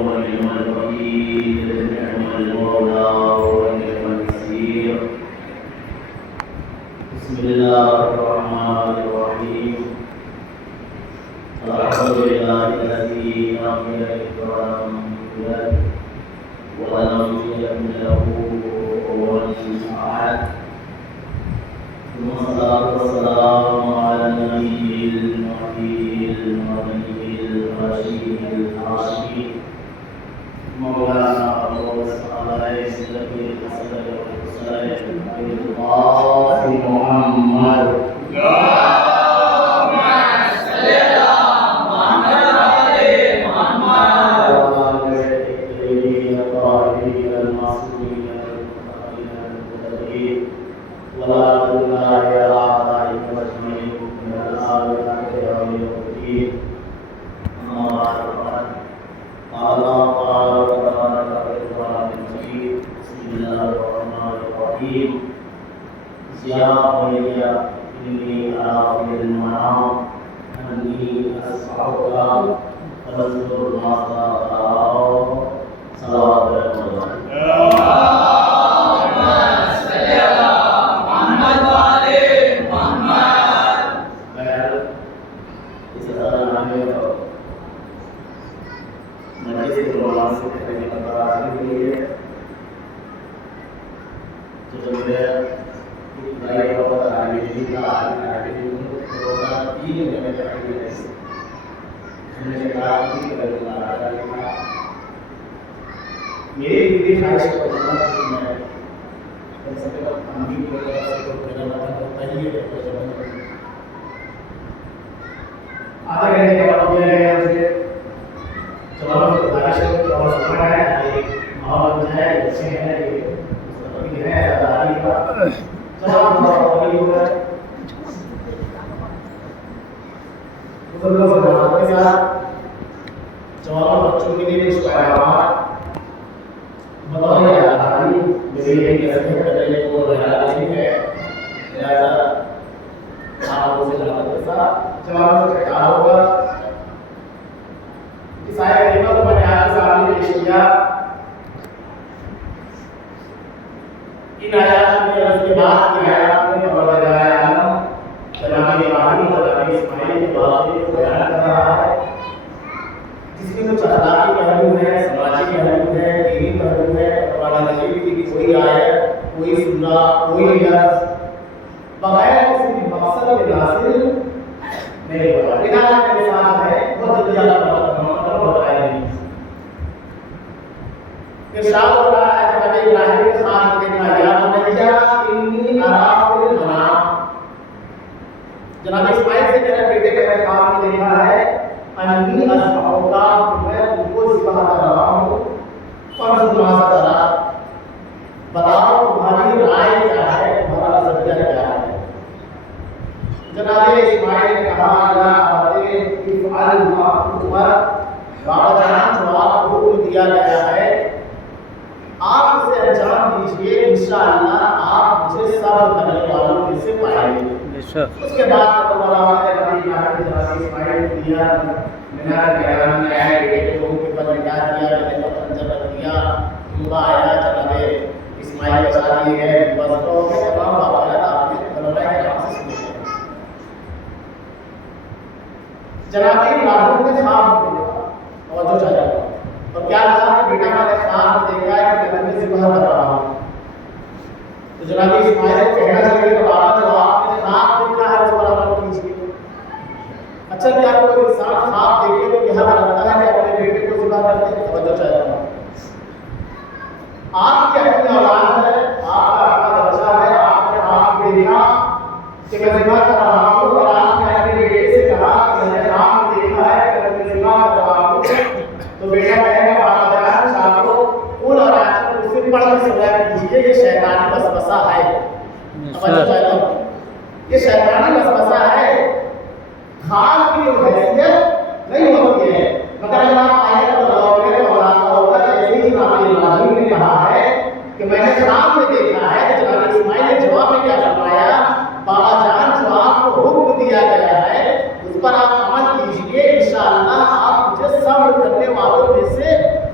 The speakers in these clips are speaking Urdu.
ونعم الوكيل نعم المولى ونعم النصير. بسم الله الرحمن الرحيم. الحمد لله الذي لم يلد ولم يولد ولم يكن له كفوا احد. ثم الصلاة والسلام على النبي المهدي المدني الرشيد الهاشمي مولانا ابو عليه الصلاة والسلام القاسم محمد. اچھا کیا کوئی انسان خواب دیکھے تو یہاں لگتا ہے کہ اپنے بیٹے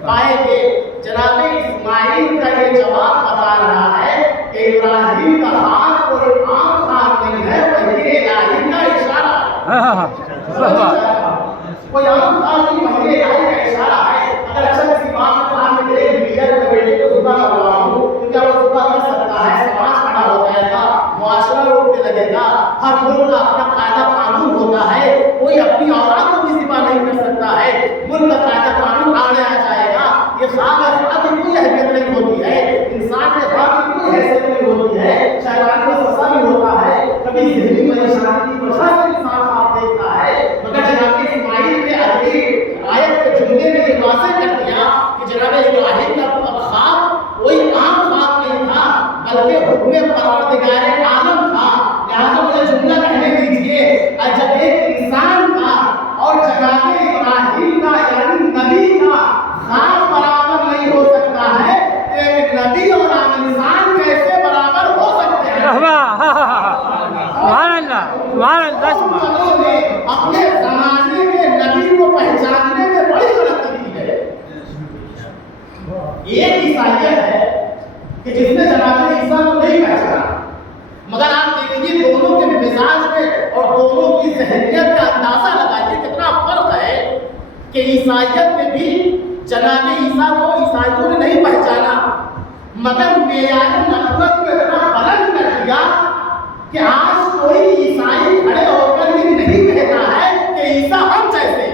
پائے گے جناب اسماعیل کا یہ جواب بتا رہا ہے کہ ابراہیم کا ہاتھ کوئی عام ہاتھ نہیں ہے، بلکہ الہی کا اشارہ ہے۔ کوئی عام ہاتھ نہیں، بلکہ الہی کا اشارہ ہے۔ اگر اچھا کسی بات کو کہا کہ ایک لیڈر کے بیٹے کو ذبح کروا ہوں تو کیا وہ ذبح کر سکتا ہے؟ سماج کھڑا ہو جائے گا، معاشرہ روکنے لگے گا، ہر ملک کا اپنا قاعدہ قانون ہوتا ہے، کوئی اپنی اولاد کو بھی ذبح نہیں کر سکتا ہے، ملک کا قاعدہ قانون آڑے آ جائے گا۔ یہ خواب کی کوئی اہمیت نہیں ہوتی ہے، انسان کے خواب کی کوئی حیثیت نہیں ہوتی ہے، شیطان کا وسوسہ بھی ہوتا ہے، کبھی ذہنی پریشانی کی وجہ سے انسان خواب دیکھتا ہے، مگر جناب اسماعیل کے اگلی آیت کے جملے میں یہ واضح کر دیا کہ جناب ابراہیم کا خواب کوئی عام خواب نہیں تھا، بلکہ حکم پروردگار عالم تھا۔ لہٰذا مجھے جملہ کہنے دیجیے، جب ایک انسان کا اور جناب ابراہیم کا یعنی نبی کا خواب برابر نہیں ہو سکتا ہے، ایک نبی اور انسان کیسے برابر ہو سکتے ہیں؟ سبحان اللہ، سبحان اللہ۔ نے اپنے زمانے کے نبی کو پہچاننے میں بڑی غلطی کی ہے۔ ایک عیسائیت ہے کہ جس نے جناب عیسیٰ کو نہیں پہچانا، مگر آپ دیکھیے دونوں کے مزاج میں اور دونوں کی ذہنیت کا اندازہ لگائیے کتنا فرق ہے کہ عیسائیت میں بھی جناب عیسیٰ کو عیسائیوں نے نہیں پہچانا، مگر معیار نبوت کو اتنا بلند کر دیا کہ آج کوئی عیسائی کھڑے ہو کر یہ نہیں کہتا ہے کہ عیسیٰ ہم جیسے۔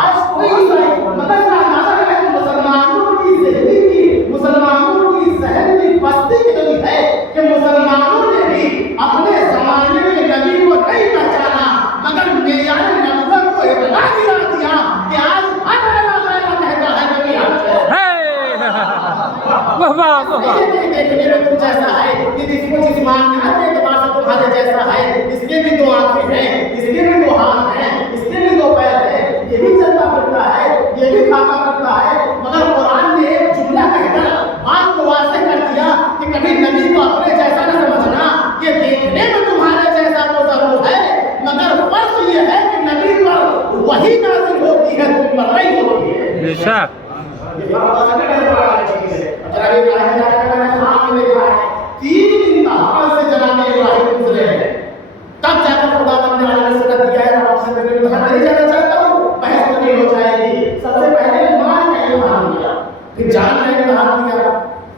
آج کوئی عیسائی مگر کا اندازہ ہے کہ مسلمانوں کی ذہن کی بستی کتنی ہے کہ مسلمانوں نے بھی اپنے زمانے میں نبی کو نہیں پہچانا، مگر معیار نبوت کو اتنا گرا دیا کہ آج ہر کہتا ہے نبی ہم جیسے۔ دیکھنے میں تم جیسا ہے، جسمانی کے اعتبار سے تمہارے جیسا ہے، اس کے بھی دو آنکھیں ہیں، اس کے بھی دو ہاتھ ہیں، اس کے بھی دو پیر ہیں، یہ بھی چلتا پھرتا ہے، یہ بھی کھاتا پھرتا ہے، مگر قرآن نے ایک جملہ کہہ کر بات کو واضح کر دیا کہ کبھی نبی کو اپنے جیسا نہ سمجھنا، یہ دیکھنے میں تمہارے جیسا تو ضرور ہے، مگر فرق یہ ہے کہ نبی پر وہی نازل ہوتی ہے، تم پر نہیں ہوتی ہے۔ بے شک۔ تین امتحان سے جناب ابراہیم گزرے ہیں، تب جا کر خدا بندے والے نے سنت دیا ہے۔ آپ سے میں امتحان نہیں جانا چاہتا ہوں، بحث نہیں ہو جائے گی۔ سب سے پہلے مال کا امتحان دیا، پھر جان کا امتحان دیا،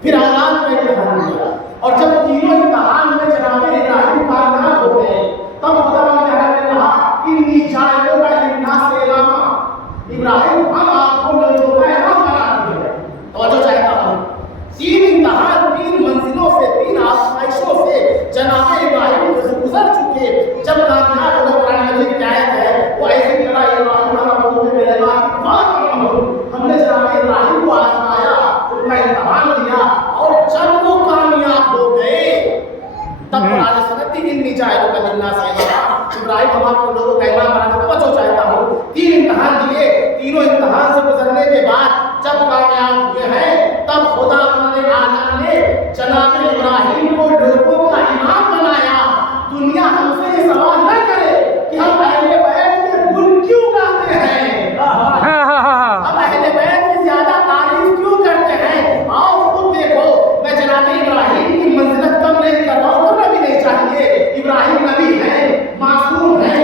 پھر اولاد کا امتحان دیا، اور جب تینوں امتحان میں جناب ابراہیم کامیاب ہو گئے تب خدا بندے والے نے کہا انی جاعلک للناس اماما، ابراہیم ہم آپ کو لوگوں کا امام بنا دیں گے۔ توجہ چاہتا ہوں، تین امتحان، تین منزلوں سے، تین آزمائشوں سے جناب ابراہیم گزر چکے، جب کامیاب ہو گئے۔ قرآن مجید کی آیت ہے وہ ایسی طرح ابراہیم ہم نے جناب ابراہیم کو آزمایا، ان کا امتحان لیا، اور جب وہ کامیاب ہو گئے تب قرآن سنت دی انی جاعلک للناس اماما، ابراہیم ہم آپ کو لوگوں کا امام بنا دیں۔ توجہ چاہتا ہوں، تین امتحان دیے، تینوں امتحان سے گزرنے کے بعد جب کامیاب ہوئے ہیں تب خدا بند عالم نے جناب ابراہیم کو لوگوں کا امام بنایا۔ دنیا ہم سے یہ سوال نہ کرے کہ ہم اہل بیت کے گن کیوں گاتے ہیں، ہم اہل بیت کی زیادہ تعریف کیوں کرتے ہیں۔ آؤ خود دیکھو، میں جناب ابراہیم کی منزلت کم نہیں کر رہا ہوں، کرنا بھی نہیں چاہیے۔ ابراہیم نبی ہے، معصوم ہے،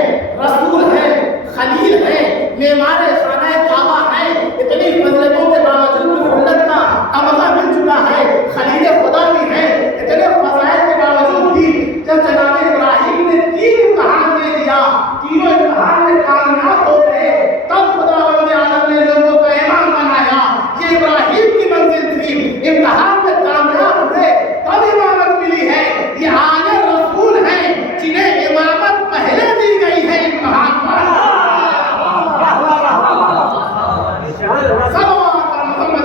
رسول ہے، خلیل ہے، معمار خانہ کعبہ ہے، اتنی فضیلتوں کے باوجود خلت کا تمغہ مل چکا ہے، خلیل خدا بھی ہے، اتنے فضائل کے باوجود بھی جب جناب ابراہیم نے تین امتحان دے دیا، تینوں امتحان میں کامیاب ہو گئے، تب خدا رب العالمین نے لوگوں کا امام بنایا۔ یہ ابراہیم کی منزل تھی، امتحان میں کامیاب ہوئے تب امامت ملی ہے۔ یہ آنے رسول ہیں جنہیں امامت پہلے دی گئی ہے امتحان پر۔ محمد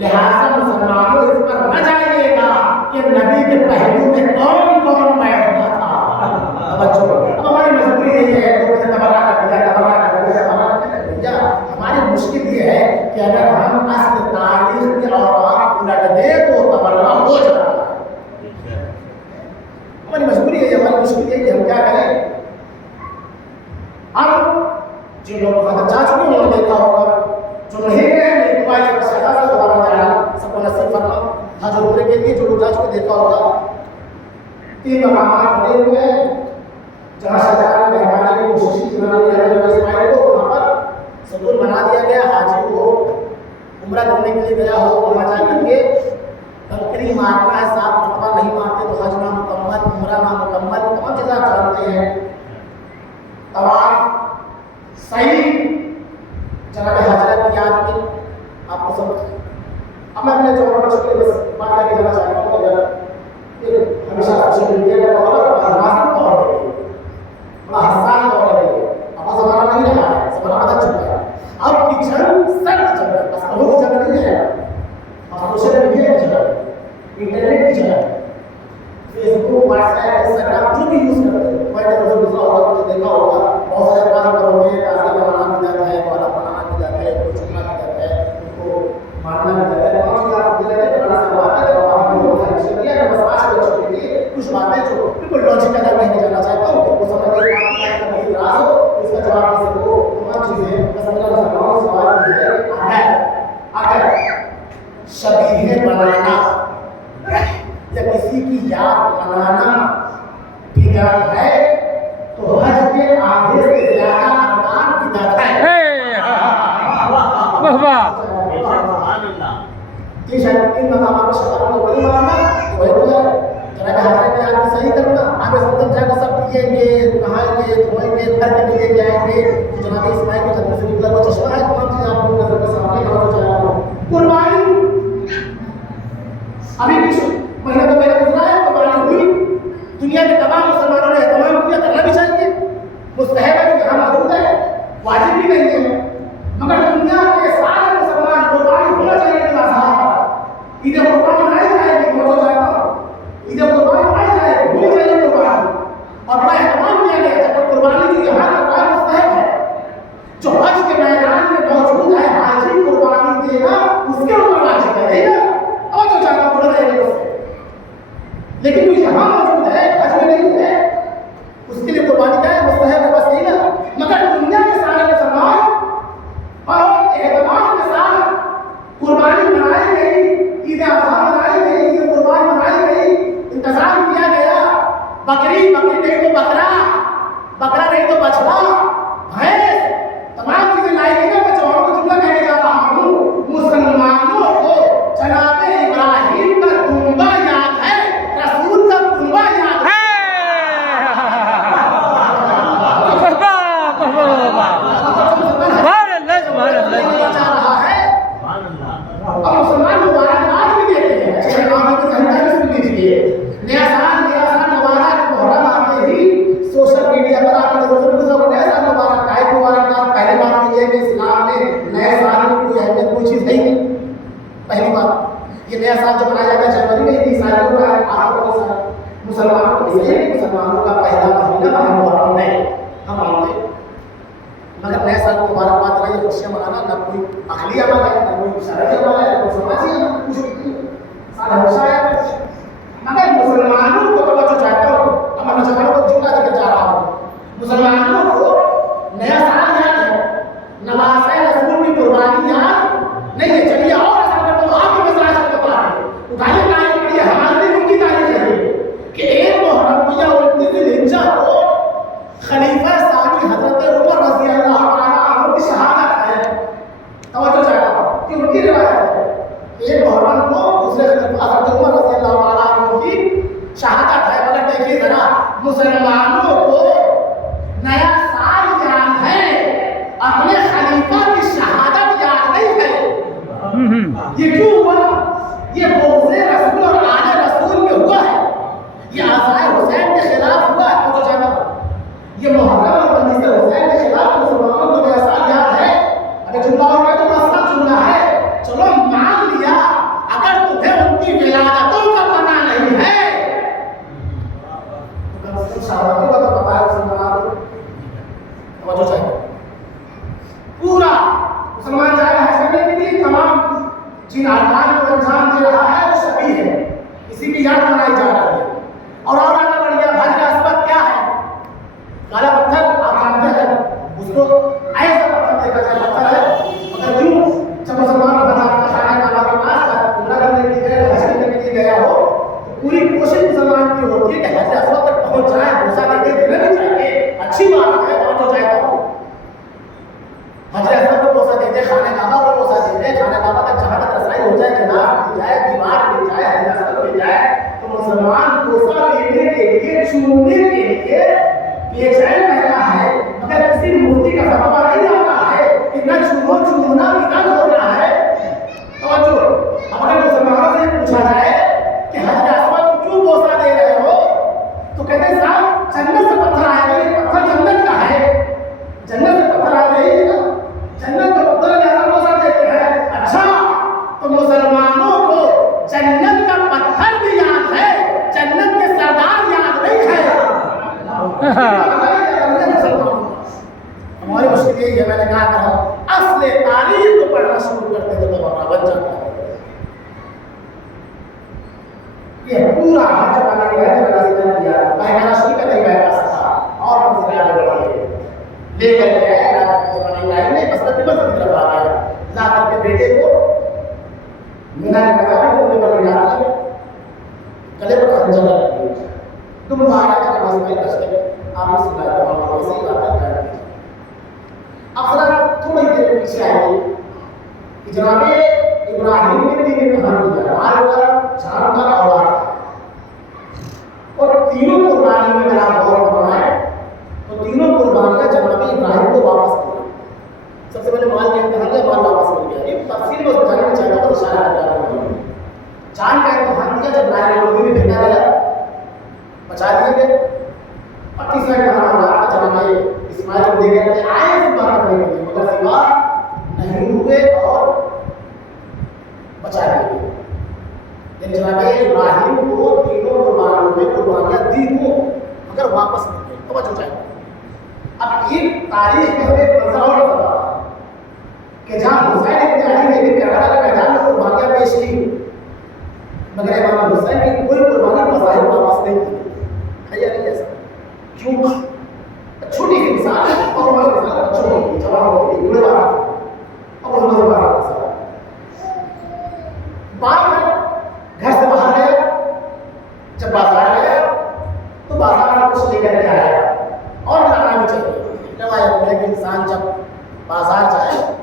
لہٰذا مسلمانوں اس پر نہ جائیے گا کہ نبی کے پہلو میں کون کون بیٹھتا تھا. بچوں اب ہماری مجبوری یہی ہے ہماری مشکل یہ ہے کہ اگر ہم اصل تاریخ کے اوراق الٹ دیں تو تبرہ ہو جاتا ہے. ہماری مجبوری ہے ہماری مشکل یہ کہ ہم کیا کریں. اب جو لوگ وہاں جا چکے انہوں نے دیکھا ہوگا, جو نہیں گئے ہیں سب کو نصیب فرما. ہاں جو عمرے کے لیے جو لوگ جا چکے دیکھا ہوگا 3 مقامات بنے ہوئے ہیں جہاں شاہجہاں نے مہمانی کی کوشش کی اسماعیل کو وہاں پر ستون بنا دیا گیا. حاجی کو عمرہ کرنے کے لیے گیا ہو وہاں جا کر کے بکری مارنا ہے 7 مرتبہ نہیں مارتے تو حج نامکمل, عمرہ نامکمل, تمام چیزیں آپ جانتے ہیں. طواف صحیح جناب حضرت کی یاد میں آپ کو سب. اب میں اپنے جو بچوں کے بس بات کر کے جانا چاہتا ہوں کہ ہمیشہ سوشل میڈیا کا دور حساس دور ہے, بڑا حساس دور ہے. اب زمانہ نہیں رہا ہے, زمانہ بدل چکا ہے. اب کی جنگ سخت جنگ ہے, بس ابوں کی جنگ نہیں ہے. اب سوشل میڈیا کی جنگ ہے, انٹرنیٹ کی جنگ ہے. فیس بک, واٹس ایپ, انسٹاگرام جو بھی یوز کرتے ہیں میں نے دوسرا ہوگا کچھ دیکھا ہوگا بہت سارے کام کرو گے تازہ بنانا بھی جاتا ہے, والا بنانا بھی جاتا ہے, کچھ چکنا بھی جاتا ہے, ان کو مارنا بھی جاتا ہے. کون سی آپ دے رہے ہیں بڑا سا بات ہے جو آپ نے بہت اچھی کیا ہے. بس 5 بچوں کے لیے کچھ باتیں جو بالکل لاجیکل ہے میں جانا چاہتا ہوں وہ سمجھ لیں آپ کا اعتراض ہو اس کا جواب دے سکو. تمام چیزیں بس اللہ سبحانہ سوال یہ ہے اگر شبیہ بنانا یا کسی کی یاد بنانا بدعت ہے تو حج کے آدھے سے زیادہ ارکان بدعت ہے. یہ شاید ان مقامات پر شکروں کو بڑی مارنا تو وہی ہو جائے. جناب حضرت کی یاد صحیح کرنا. آپ سب جا کر سب پیئیں گے, نہائیں گے, دھوئیں گے, گھر کے لیے جائیں گے. جناب اسماعیل کے جنت سے نکلا وہ چشمہ ہے, تمام چیزیں آپ کو نظر کے سامنے ہو جائے. قربانی ابھی کچھ مہینے تو پہلے گزرا ہے, قربانی ہوئی. دنیا کے تمام مسلمانوں نے اہتمام کیا, کرنا بھی چاہیے. مستحب ہے جو یہاں موجود ہے, واجب بھی نہیں ہے, مگر دنیا کے سارے مسلمان قربانی ہونا چاہیے. عید قربانی منائی جائے گی, ہو جائے گا عید قربانی منائی جائے گی, ہونی چاہیے قربانی. اور بڑا اہتمام کیا گیا جب قربانی جو یہاں کا کام مستحب ہے, جو حج کے میدان میں موجود ہے حاجی قربانی دے گا اس کے اوپر واجب ہے نا. اور جو چاہتا پڑ رہے ہیں لیکن جو یہاں موجود ہے حج میں نہیں ہے اس کے لیے قربانی کیا ہے, مستحب ہے بس نہیں نا. مگر دنیا کے سارے مسلمان اور اہتمام کے ساتھ قربانی منائی گئی, عید اضحیٰ منائی گئی, عید قربان منائی گئی, انتظام کیا گیا. بکری نہیں تو بکرا, بکرا نہیں تو بچڑا, بھینس, تمام چیزیں لائی گئی. میں جوانوں کو جملہ کہنے جا رہا ہوں, مسلمانوں کو جناب ابراہیم کا کنبہ یاد ہے, رسول کا کنبہ یاد ہے. اور مسلمان مبارکباد بھی دیتے ہیں. نیا سال مبارک محرم آتے ہی سوشل میڈیا پر آپ نے نیا سال مبارک کا مبارکباد. پہلی بات یہ ہے کہ اسلام میں نئے سال میں کوئی اہمیت کوئی چیز ہے ہی نہیں. پہلی بات یہ نیا سال جو منایا جاتا ہے جنوری میں, عیسائیوں کا ہے, مسلمانوں کو اس لیے مسلمانوں کا پہلا مہینہ محرم ہے, ہم مانتے ہیں. مگر نئے سال کو مبارکباد کرنا, یہ خوشیاں منانا نہ کوئی عقلی عمل ہے, نہ کوئی شرعی عمل ہے, نہ کوئی سماجی عمل, کچھ نہیں. سال ہمیشہ ہے. مگر مسلمانوں کو توجہ چاہتا ہوں, ہم مسلمانوں کو جملہ دے کر جا رہا ہوں. مسلمانوں کو نیا سال یاد ہے, نواسہ رسول کی قربانی یاد نہیں ہے. چلیے اور ایسا کرتا ہوں, آپ کی مزاج کو بتا دیں, اٹھائیے تاریخ پڑھیے. ہمارے لیے ان کی تاریخ ہے کہ 1 محرم یا 29 ذوالحجہ کو خلیفہ ثانی حضرت عمر رضی اللہ عنہ کی شہادت ہے. توجہ چاہتا ہوں کہ ان کی روایت ہے 1 محرم کو دوسرے خلیفہ حضرت عمر رضی اللہ عنہ کی شہادت ہے. مگر دیکھیے ذرا, مسلمانوں کو نیا سال یاد ہے, اپنے خلیفہ کی شہادت یاد نہیں ہے. یہ کیوں ہوا؟ یہ بغض رسول اور آل رسول میں ہوا ہے, یہ آزائے حسین کے خلاف ہوا ہے. توجہ چاہتا ہوں, یہ محرم اور بنی سے حسین کے خلاف مسلمانوں کو نیا سال یاد ہے. اگر جملہ ہو گیا تو مسئلہ جملہ ہے, چلو ارکان کو انجام دے رہا ہے وہ سبھی ہے، اسی کی یاد منائی جا رہی ہے۔ اور آگے بڑھ گیا، حجر اسود کیا ہے؟ کالا پتھر، آپ جانتے ہیں اس کو ایسا پتھر دیکھا جائے پتھر ہے، مگر کیوں جب مسلمان خانہ کعبہ کے پاس عمرہ کرنے کے لیے حج کرنے کے لیے گیا ہو تو پوری کوشش مسلمان کی ہوتی ہے کہ حجر اسود تک پہنچ جائے، بوسہ دے کے دینا بھی چاہیے، اچھی بات ہے، پہنچ جائے تو حجر اسود کو بوسہ دے دے، خانہ کعبہ کو بوسہ دے دے، خانہ کعبہ تک جہاں تک رسائی ہو جائے، جناب مل جائے، دیوار مل جائے، حجر اسود مل جائے، تو مسلمان بوسہ دینے کے لیے، چھونے کے لیے بے چین رہتا ہے، مگر کسی مفتی کا فتویٰ نہیں آتا ہے کہ نہ چھونا بدعت ہو رہا ہے۔ توجہ، اب اگر مسلمانوں سے پوچھا جائے کہ حجر اسود کو کیوں بوسہ دے رہے ہو تو کہتے ہیں صاحب جنت سے پتھر آئے گا، یہ پتھر جنت کا ہے، جنت سے پتھر آ رہے ہیں، جنت کا پتھر زیادہ بوسہ دیتے ہیں۔ اچھا تو مسلمانوں کو جنت کا پتھر بھی یاد ہے، جنت کے سردار یاد نہیں ہے۔ ہماری مشکل یہی ہے، میں نے کہا کہ اصل تاریخ کو پڑھنا شروع کرتے ہیں تو ہمارا بن جاتا ہے۔ یہ پورا حج بنا کے حج کا ذکر کیا، پہلا شروع کا نہیں پہلا تھا اور منزل آگے بڑھے لے کر کے آیا زمانے ٹائم میں بس تقریباً کی طرف آ گیا، لا کر کے بیٹے کو مینا کے میدان میں پر لے جا کے گلے پر خنجر رکھ دیا، تم آیا کہ بس میں کشتے آپ نے سنا ہے وہاں وسیع بات ہے۔ افضل تھوڑی دیر پیچھے آئے کہ جناب ابراہیم نے تین کہانی دیا، مال جانور اولاد، اور تینوں قربانی میں میرا غور کرنا ہے تو تینوں قربانیاں جناب ابراہیم کو واپس ملی۔ سب سے پہلے مال کا امتحان دیا، مال واپس مل گیا، یہ تفصیل میں بتانے میں چاہتا ہوں، اشارہ کر رہا ہوں۔ جان کا امتحان دیا، جب نائن لوگوں میں پھینکا گیا بچا دیے گئے، اور تیسرا امتحان ہوا جناب اسماعیل کو دے کر کے آئے سے بات کرنے کے لیے، مگر سوا نہیں ہوئے اور بچا دیے گئے۔ لیکن جناب ابراہیم کو تینوں قربانیوں میں قربانیاں دی ہوں مگر واپس مل گئی۔ توجہ چاہیے، اب ایک تاریخ میں ہمیں ایک منظر اور نظر آتا ہے کہ جہاں حسین ابن علی نے بھی کربلا کے میدان میں قربانیاں پیش کی مگر امام حسین کی کوئی قربانی بظاہر واپس نہیں کی، ہے نہیں ایسا؟ کیوں؟ چھوٹی سی مثال اور بڑی مثال، بچوں کی جوانوں کی بوڑھے والوں اور اس میں بڑا مثال، باپ گھر سے باہر گیا، جب بازار گیا تو بازار میں کچھ لے کر کے آیا اور لانا بھی چاہیے۔ روایت ہے کہ انسان جب بازار جائے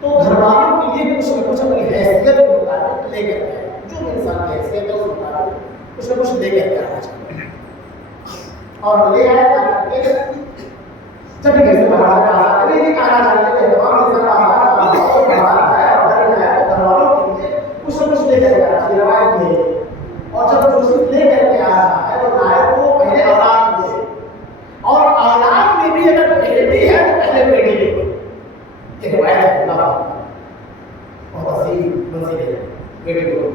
تو گھر والوں کے لیے کچھ نہ کچھ اپنی حیثیت کے مطابق لے کر کے آئے، جو انسان کی حیثیت ہے اس کے مطابق کچھ نہ کچھ لے کر کے آنا چاہیے، اور لے آیا جب بھی گھر سے باہر بازار میں یہ آنا چاہیے کہ تمام انسان باہر جائے اور گھر میں آئے تو گھر والوں کے لیے کچھ نہ کچھ لے کر کے آنا چاہیے، روایت یہ ہے۔ اور جب جو چیز لے کر کے آ رہا ہے وہ نائب کو پہلے اولاد دے، اور اولاد میں بھی اگر بیٹی ہے تو پہلے بیٹی دے، یہ روایت ہے اللہ بہت عظیم منزل ہے بیٹی کو،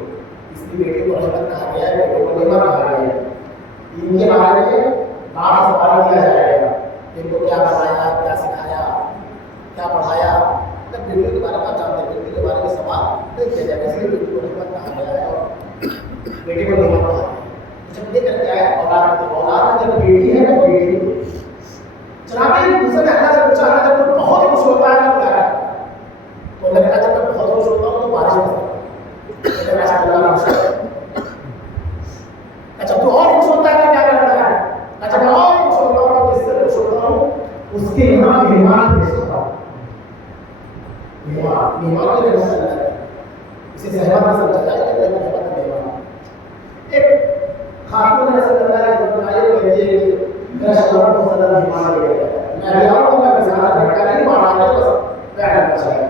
اس لیے بیٹی کو رحمت کہا گیا ہے، بیٹی کو نعمت کہا گیا ہے۔ ان کے بارے میں بات سوال کیا جائے گا، ان کو کیا بتایا، کیا سکھایا، کیا پڑھایا، اگر بیٹی کے بارے میں آپ جانتے ہیں بیٹی کے بارے میں سوال نہیں کیا جائے گا، اس لیے بیٹی کو رحمت کہا گیا ہے اور بیٹی کو نعمت کہا گیا ہے۔ جب یہ کر کے آیا اولاد میں جب بیٹی ہے تو بیٹی کو جناب دوسرے نے اللہ سے پوچھا، اللہ جب تو بہت خوش ہوتا ہے تو کیا کرتا ہے؟ تو اللہ کہا جب میں بہت خوش ہوتا ہوں تو بارش ہوتا ہے، اچھا تو اور خوش ہوتا ہے تو کیا کرتا ہے؟ اچھا میں اور خوش ہوتا ہوں تو جس سے خوش ہوتا ہوں اس کے یہاں مہمان بھیجتا ہوں، مہمان کے لیے مسئلہ ہے، اسے صحبت میں سمجھا جائے کہ اللہ کی صحبت مہمان۔ ایک خاتون نے صلی اللہ علیہ وسلم کہتی ہے کہ میرا شوہر بہت زیادہ مہمان لے گیا ہے، میں ابھی آؤں تو میں زیادہ بھٹکا نہیں مارا ہے، بس بیٹھ کرنا چاہیے،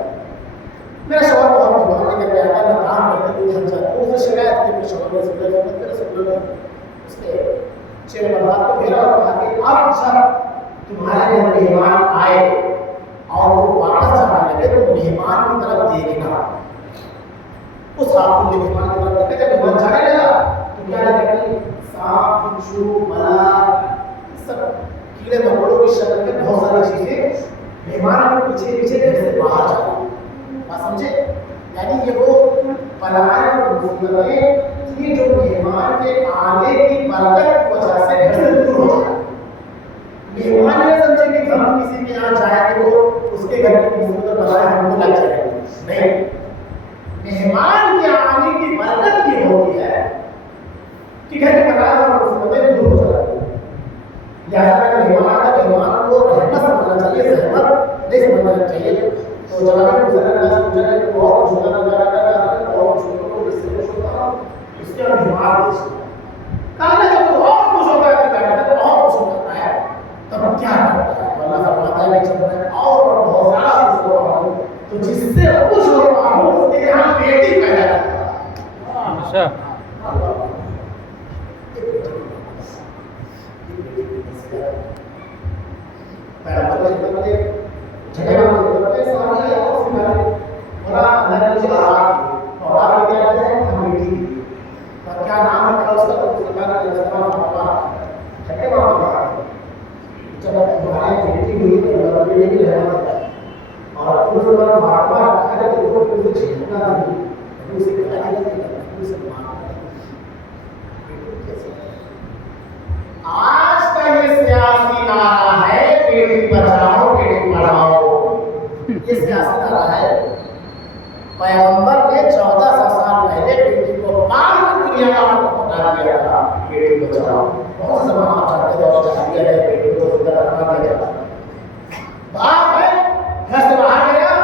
میرا شوہر بہت مہمان لے کر کے آتا ہے، میں کام کرتے ہوئے تھک جاتا ہوں، اس سے شکایت کی کہ شوہر نے صلی اللہ علیہ وسلم اس کے چہرے پر بات کو میرا اور کہا کہ اب جب تمہارے گھر مہمان آئے اور وہ واپس جانے لگے تو مہمان کی طرف دیکھنا، اس خاتون نے مہمان کی طرف دیکھا، جب مہمان جانے لگا تو کیا لگا کہ سانپ، بچھو، ملاح، سب کیڑے مکوڑوں کی شکل میں بہت ساری چیزیں مہمان کے پیچھے پیچھے گھر سے باہر جا رہی ہیں، بات سمجھے؟ یعنی یہ وہ بلائیں اور مصیبتیں تھی جو مہمان کے آنے کی برکت کی وجہ سے گھر سے دور ہو جائے. مہمان یہ سمجھے کہ ہم کسی کے یہاں جائیں گے تو اس کے گھر کی مصیبت اور بلائیں ہم کو لگ جائے گی. نہیں, مہمان کے آنے کی برکت یہ ہوتی ہے کہ گھر کے بلائیں اور مصیبتیں دور ہو جاتی ہیں. لہٰذا اگر مہمان آتا ہے, مہمان کو رحمت سمجھنا چاہیے, زحمت نہیں سمجھنا چاہیے. تو جناب مصطفیٰ نے سمجھا کہ بہت خوش ہوتا ہے, بہت خوش ہوتا ہے, اس سے خوش ہوتا ہے, اس کے بعد بیمار خوش ہوتا ہے. کہا جب وہ بہت خوش ہوتا ہے تو کہتا ہے بہت خوش ہوتا ہے, تب کیا کرتا ہے؟ تو اللہ فرماتا ہے کہ جب میں اور بہت زیادہ خوش ہو رہا ہوں تو جس سے خوش ہو رہا ہوں اس کے یہاں بیٹی پیدا کرتا ہے. اچھا آج کا یہ سیاسی نعرہ ہے بیٹی بچاؤ بیٹی پڑھاؤ. یہ سیاسی نعرہ ہے. پیغمبر نے 1400 سال پہلے بیٹی کو پال کر دنیا کا بتا دیا تھا بیٹی بچاؤ. بہت زمانہ چاہتے تھے اور جاہلیت ہے بیٹی کو زندہ رکھنا دیا جاتا. باپ ہے گھر سے باہر گیا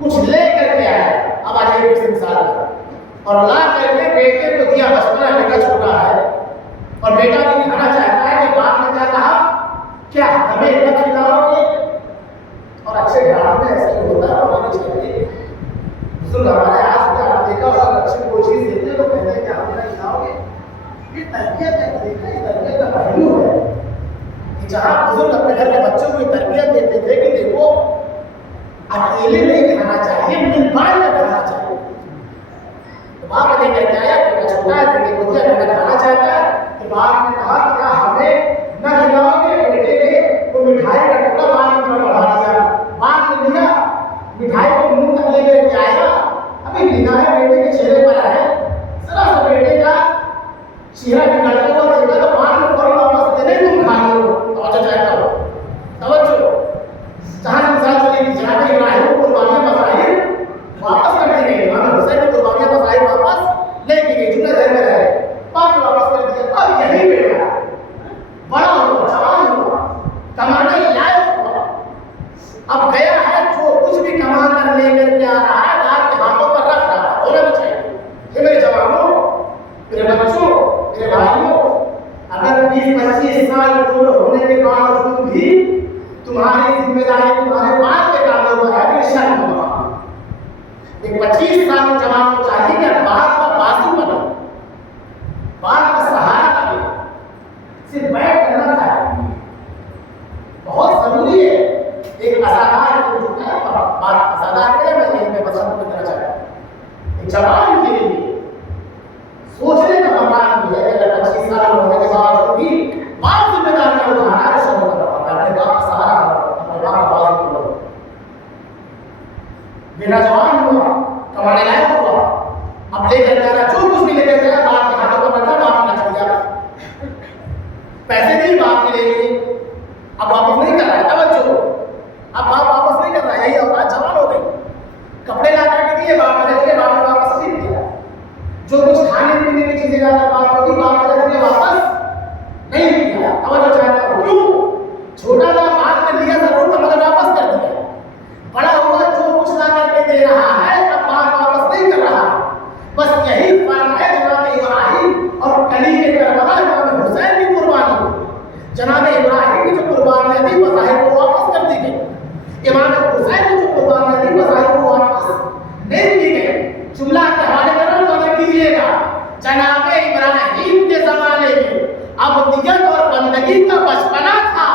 کچھ لے کر کے آیا, اب آ جائیے اس مثال پر, اور لا کر کے بیٹے کو دیا. بچپنا بیٹا چھوٹا ہے اور بیٹا بھی کھانا چاہتا ہے کہ باپ نے کیا کہا, کیا ہمیں اتنا کھلاؤ گے؟ اور اچھے گھر میں ایسا ہی ہوتا ہے, ہونا چاہیے. بزرگ ہمارے آج بھی آپ نے دیکھا اور اچھی کوئی چیز دیتے تو کہتے ہیں کہ ہم نے کھلاؤ گے. یہ تربیت ہے, دیکھا یہ تربیت کا پہلو ہے کہ جہاں بزرگ اپنے گھر کے بچوں کو یہ تربیت دیتے تھے کہ دیکھو اکیلے نہیں کھانا چاہیے, مل بانٹ کر کھانا چاہیے. تو باپ نے کہتے آیا بیٹا چھوٹا ہے, بیٹے کو دیا, بیٹا کھانا چاہتا ہے. تو باپ نے کہا کیا ہمیں نہ کھلاؤ گے؟ بیٹے نے وہ مٹھائی کا ٹکڑا باپ کی طرف بڑھا دیا. باپ نے لیا مٹھائی کو منہ تک لے کر کے آیا, ابھی نگاہیں بیٹے کے چہرے پر آئے, ذرا سا بیٹے کا چہرہ نکلتا ہوا دیکھا تو باپ نے فوراً واپس دینے تم کھا لو. توجہ چاہتا ہو, توجہ. جہاں سے مثال چلی کہ جناب ابراہیم کو قربانیاں بسائیں واپس کر دی گئی, امام حسین کو قربانیاں بسائیں واپس لے کے گئی. جملہ ذہن میں رہے, باپ نے واپس کر دیا. اب یہی بیٹا بڑا ہوا, جوان ہوا, کمانے لائق ہوا, اب گیا ہے جو کچھ بھی کما کر لے کر کے آ رہا ہے باپ کے ہاتھوں پر رکھ رہا ہے. ہونا بھی چاہیے کہ میرے جوانوں, میرے بچوں, میرے بھائیوں, اگر 20-25 سال عمر ہونے کے باوجود بھی تمہاری ذمہ داری تمہارے باپ کے کاموں میں ہے کہ شرم ہوگا. ایک 25 سال کے جوان کو چاہیے کہ باپ کا بازو بنو, باپ کا سہارا بنو, صرف بیٹھ کر نہ کھائے. بہت ضروری ہے ایک ازادار کو جو ہے بات ازادار ہے. میں یہیں پہ پسند کرنا چاہتا ہوں ایک جوان کے لیے سوچنے کا مقام بھی ہے کہ اگر 25 سال ہونے کے باوجود بھی باپ ذمہ داریاں اٹھانا ہے, شروع کرنا پڑتا ہے. باپ کا سہارا اپنے باپ کا بازو بنو. میرا جوان ہوا, کمانے لائق ہوا, اب لے کر جا رہا, جو کچھ بھی لے کر گیا باپ کے ہاتھوں پر رکھا, باپ نے رکھ دیا. پیسے نہیں باپ نے لے لیے, اب واپس نہیں کر رہا ہے. توجہ, اب باپ واپس نہیں کر رہا ہے. یہی اولاد جوان ہو گئی. کپڑے لا کر کے دیے, باپ نے رکھ لیے, باپ نے واپس نہیں دیا. جو کچھ کھانے پینے کی چیزیں لاتا باپ کو دی, باپ نے رکھ لیے, واپس نہیں دیا. توجہ چاہتا ہوں کیوں؟ چھوٹا تھا باپ نے لیا ضرور تھا مگر واپس کر دیا. بڑا ہوا جو کچھ لا کر کے دے رہا ہے اب باپ واپس نہیں کر رہا. بس یہی فرق ہے جناب ابراہیم اور کلی کے کربلا امام حسین کی قربانی. جناب ابراہیم کی جو قربانیاں تھی بظاہر وہ واپس کر دی گئی. امام حسین کی جو قربانیاں تھی بظاہر وہ واپس نہیں دی گئی. جملہ کے حوالے کرنا تو کیجیے گا. جناب ابراہیم کے زمانے میں ابدیت اور بندگی کا بچپنا تھا,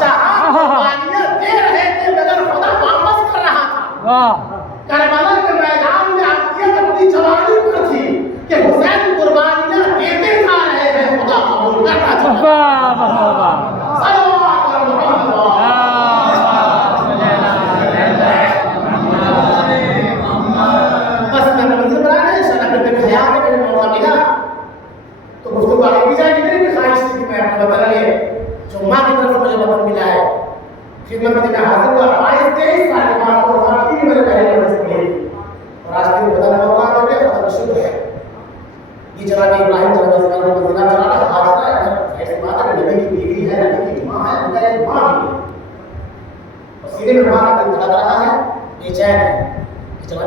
جہاں قربانیاں دے رہے تھے مگر خدا واپس کر رہا تھا. کربلا کے میدان میں ابدیت اپنی جوانی پر تھی کہ حسین قربانیاں دیتے جا رہے ہیں, خدا قبول کرنا چاہتا ہے.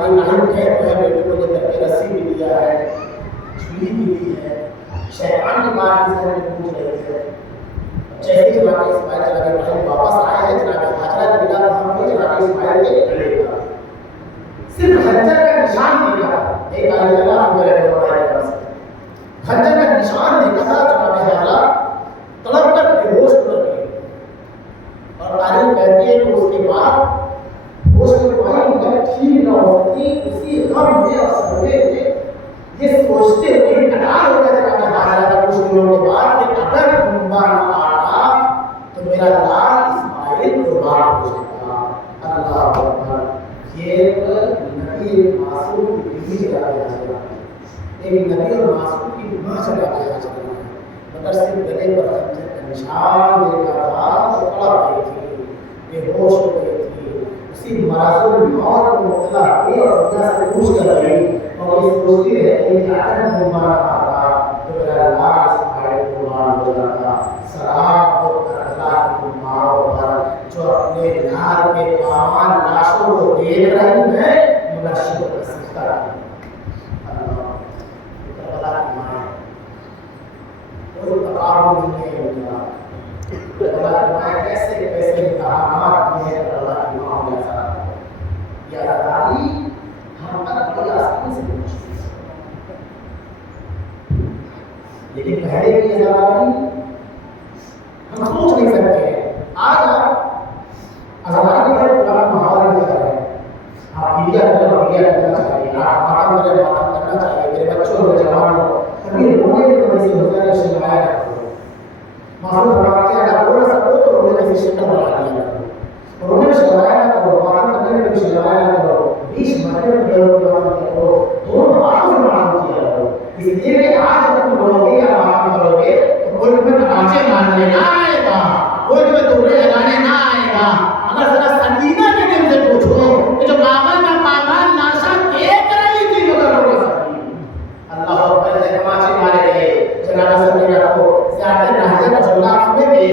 ابراہیم کہتے ہیں بیٹے کو لے کر کے رسی بھی لیا ہے، چھری بھی لی ہے، شیطان کی بات بھی ذہن میں پوچھ رہے تھے. جیسے جناب اسماعیل جناب ابراہیم واپس آئے ہیں، جناب حاجرہ نے ملا تو ہم نے جناب اسماعیل کے کھڑے کر صرف خنجر کا نشان دیکھا. ایک آئی جگہ ہم نے خنجر کا نشان دیکھا تھا. جناب حاجرہ تڑپ کر بے ہوش ہو گئی اور تعلیم کہتی ہے کہ اس کے بعد ہوش میں پانی میں ٹھیک نہ ہو سکتی. اسی غم میں اور صدمے میں یہ سوچتے ہوئے انتقال ہو گیا جناب حاجرہ کا کچھ دنوں کے بعد کہ اگر کنبہ نہ آتا تو میرا لال اسماعیل قربان ہو جائے گا. اللہ اکبر. یہ نبی معصوم کی بیوی چلا گیا چلا ایک نبی اور معصوم کی ماں چلا گیا چلا مگر صرف گلے پر خنجر کا نشان دیکھا تھا تو تڑپ گئی تھی، بے ہوش ہو گئی تھی. اسی مرض الموت کو مبتلا ہوئی اور دنیا سے پوچھ کر گئی اور اس سوچتی رہتی کہ اگر قربان آتا تو میرا لال اسماعیل قربان ہو جاتا. سلام ہو کربلا کی ماں پر جو اپنے لال کے پامان لاشوں کو دیکھ رہی ہے مگر شکر کا سجدہ کرتی. اللہ کربلا کی ماں کوئی تقابل نہیں ہے ان کا. کربلا کی ماں کیسے کیسے انتخابات کیے ہیں کربلا کی ماں جیسا یا تعالی ہم تک بڑی آسانی سے پہنچتی ہے. لیکن پہلے کی زبانی ہم سوچ نہیں سکتے ہیں. آج آپ ازمائی کے پورا ماحول میں کر رہے ہیں. آپ میڈیا کرنا چاہیے، آپ ماتم کرنا چاہیے. میرے بچوں کو جوان ہو کبھی رونے کی وجہ سے ہوتا ہے شکایت کرو. معلوم فرماتے ہیں اگر رونا سکو تو رونے میں سے شکر بنا دیا کرو. رونے میں شکایت نہ کرو، ماتم کرنے میں شکایت نہ کرو. بیچ مرنے میں کرو، دونوں ہاتھوں سے معلوم کیا کرو. اس لیے کہ آج جب تم رو گے یا ماتم کرو گے تو کوئی تمہیں تماچے مارنے نہ آئے گا، کوئی تمہیں دوڑے لگانے نہ آئے گا. اگر ذرا سکینہ کے دل سے پوچھو کہ جو بابا کا بابا ناشا دیکھ رہی تھی مگر رو سکی. اللہ اکبر. تماچے مارے گئے جناب سکینہ کو. زیادہ نہجہ کا جملہ سنے گے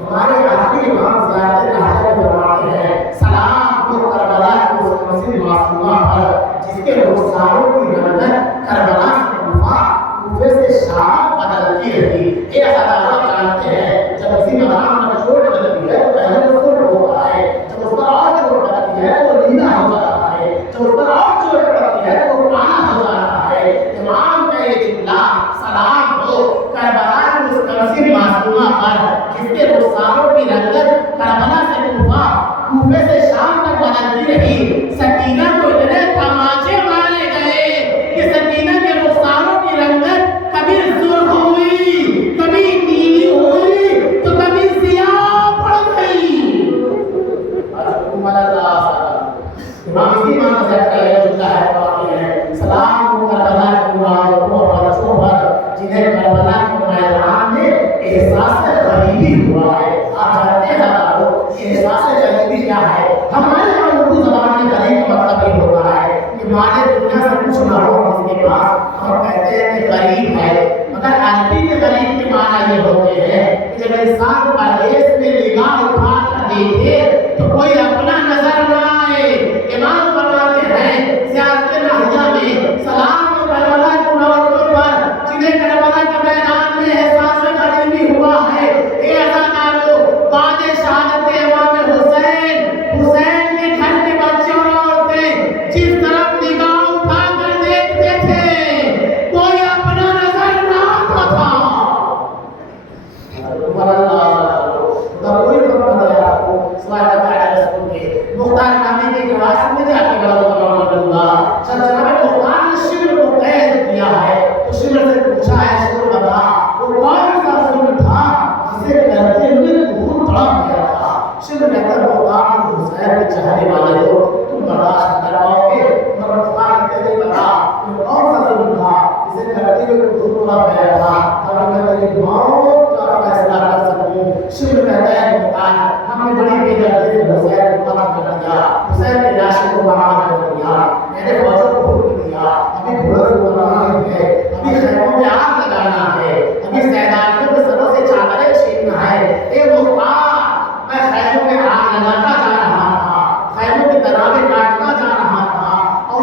ہمارے آخری امام زیادہ نہجہ میں فرماتے ہیں سلام ہو کربلا کی اس مسیح معصومہ پر جس کے رخساروں کی رنگت کربلا سے کوفہ، کوفے سے شام بدلتی رہی. یہ حضرات جانتے ہیں جب کسی مقام پر چوٹ لگتی ہے تو پہلے اس کو روکا ہے، جب اس پر اور چوٹ لگتی ہے تو نینا ہو جاتا ہے، جب اس پر اور چوٹ لگتی ہے تو پرانا ہو جاتا ہے. امام کا یہ جملہ سلام ہو کربلا کی اس مسیح معصومہ پر جس کے رخساروں کی رنگت کربلا سے کوفہ، کوفے سے شام تک بدلتی رہی. سکینہ کو اتنے تماچے مارے گئے کہ سکینہ کے رخساروں کی رنگت کبھی سرخ ہوئی، کبھی نیلی ہوئی تو کبھی سیاہ پڑ گئی. امام اسی امام کا ذکر ہے جو ہے باقی ہے سلام ہو کربلا کی ماں اور بچوں پر جنہیں کربلا کے میدان میں احساس غریبی ہوا ہے. آپ جانتے ہیں احساس غریبی کیا ہے؟ ہمارے یہاں اردو زبان میں غریب کا مطلب یہ ہوتا ہے کہ مانے دنیا سے کچھ نہ ہو جس کے پاس ہم کہتے ہیں کہ غریب ہے. مگر عربی کے غریب کے معنی یہ ہوتے ہیں کہ جب انسان پرہیز میں نگاہ اٹھا کر دیکھے تو کوئی اپنا نظر نہ آئے. امام فرماتے ہیں زیارت نہجہ میں سلام و کربلا کی عورتوں پر جنہیں کربلا کے میدان میں احساس غریبی ہوا ہے. اے عزادارو بعد شہادت امام حسین کے گھر کے بچے اور عورتیں جس طرف نگاہ اٹھا کر دیکھتے تھے کوئی اپنا نظر نہ آتا تھا. مختار نامی کی روایت میں جا کے جناب مختار نے شمر کو قید کیا ہے تو شمر سے پوچھا ہے شمر بتا وہ کون سا ظلم تھا جسے کرتے ہوئے تو تڑپ گیا تھا. شمر کہتا ہے مختار حسین کے چہرے والے ہو تم برداشت کر پاؤ گے. مگر مختار کہتے ہیں بتا وہ کون سا ظلم تھا جسے کرتے ہوئے تو تڑپ گیا تھا تاکہ میں تیری موت کا فیصلہ کر سکوں. شمر کہتا ہے مختار ہم نے بڑی بے دردی سے حسین کو قتل کر دیا، حسین کی لاش کو بحال کر دیا، میں نے فوجوں کو حکم دیا ابھی گھوڑوں کو بنانا ہے، ابھی خیموں میں آگ لگانا ہے، ابھی سیدانیوں کے سروں سے چادریں چھیننا ہے. اے مختار میں خیموں میں آگ لگاتا جا رہا تھا، خیموں کی تنابیں کاٹتا جا رہا تھا اور